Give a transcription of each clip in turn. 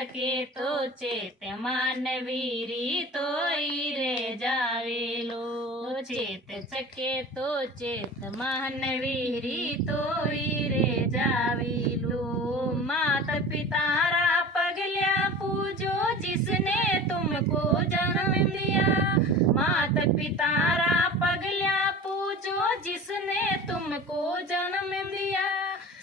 सके तो चेत मानवी रीतो रे जावेलो चेत सके तो चेत मानवी रीतो रे जावेलो माता पितारा पगल्या पूजो जिसने तुमको जन्म दिया माता पितारा पगल्या पूजो जिसने तुमको जन्म दिया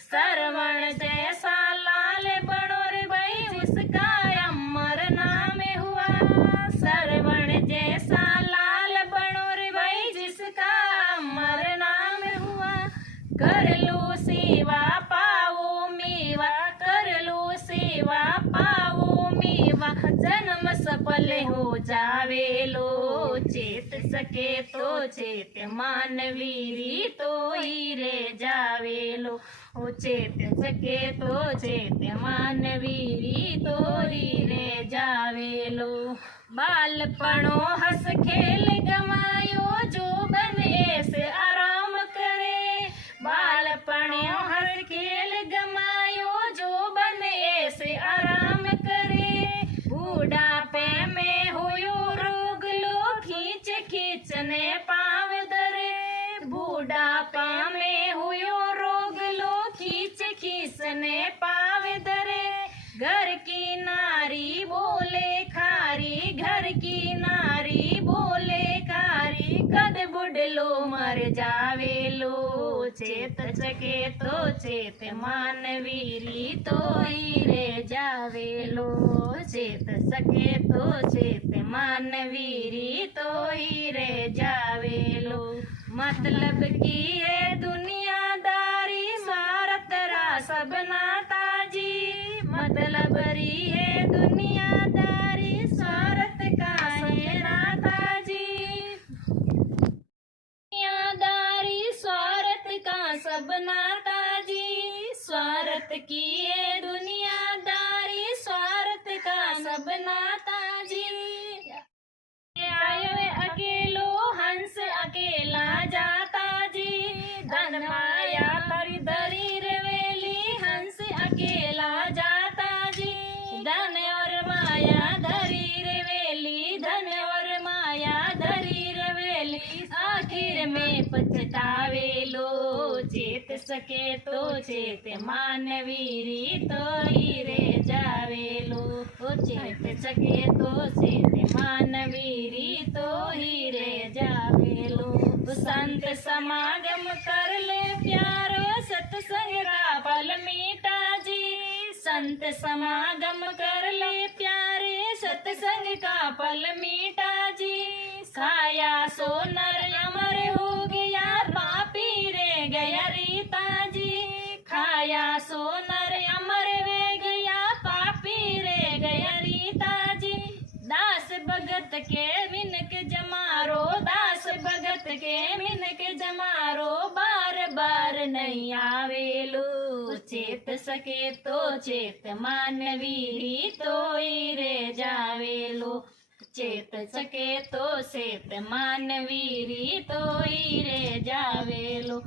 श्रवण जैसा लाल बड़ो रे भाई उसका अमर नाम हुआ श्रवण जैसा लाल बड़ो रे भाई जिसका अमर नाम हुआ कर लो सेवा पाओ मेवा कर लो सेवा पाओ मेवा जन्म सफल हो जावे लो चेत सके तो चेत मानवी रीतो रे जावे लो चेत सके तो चेत मानवी रीतो रे जावे लो बालपणो हंस खेल गमायो जो बने से आराम करे बालपणो हंस खेल गमायो जो बने से आराम करे बूढ़ापे में हुयो रोग लो खींच खींचने पाव दरे बूढ़ापा में हुयो रोग लो खींच खींचने पाव दरे घर की नारी बोले खारी घर की नारी बोले खारी कद बुढ़लो मर जावे लो चेत सके तो चेत मानवी रीतो रे जावे लो चेत सके तो चेत मानवी रीतो रे जावे लो मतलब की है दुनियादारी स्वार्थ रा सब नाता जी मतलब री है दुनियादारी स्वार्थ का है नाता जी दुनियादारी स्वार्थ का सब नाता जी स्वार्थ की है दुनियादारी स्वार्थ का सब नाता जी आयो अकेलो हंस अकेला जाता जी धन माया तरी दरी रेवेली हंस अकेला जाता जी धन और माया धरी रेवेली धन और माया धरी रेवेली आखिर में पछतावे लो चेत सके तो चेत मानवी रीतो रे जावे लो चेत सके तो चेत मानवी रीतो रे जावे लो संत समागम कर ले प्यारो सत्संग का फल मीठा जी संत समागम कर ले प्यारे सत्संग का फल मीठा जी खाया सो नर अमर हो गया पापी रे गया रीता जी खाया सो नर अमर वे गया पापी रे गया रीता जी दास भगत के मिनक जमारो दास भगत के मिनक जमारो बार बार नहीं आवे लो चेत सके तो चेत मानवी रीतो रे जावे लो चेत सके तो चेत मानवी रीतो रे जावे लो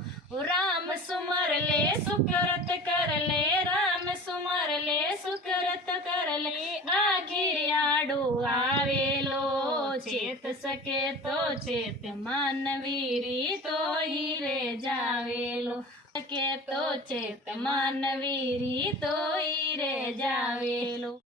राम सुमर ले सुकृत कर ले राम सुमर ले सुकृत कर ले आखिर आडो आवे लो चेत सके तो चेत मानवी रीतो रे जावे लो सके तो चेत मानवी रीतो रे जावे लो।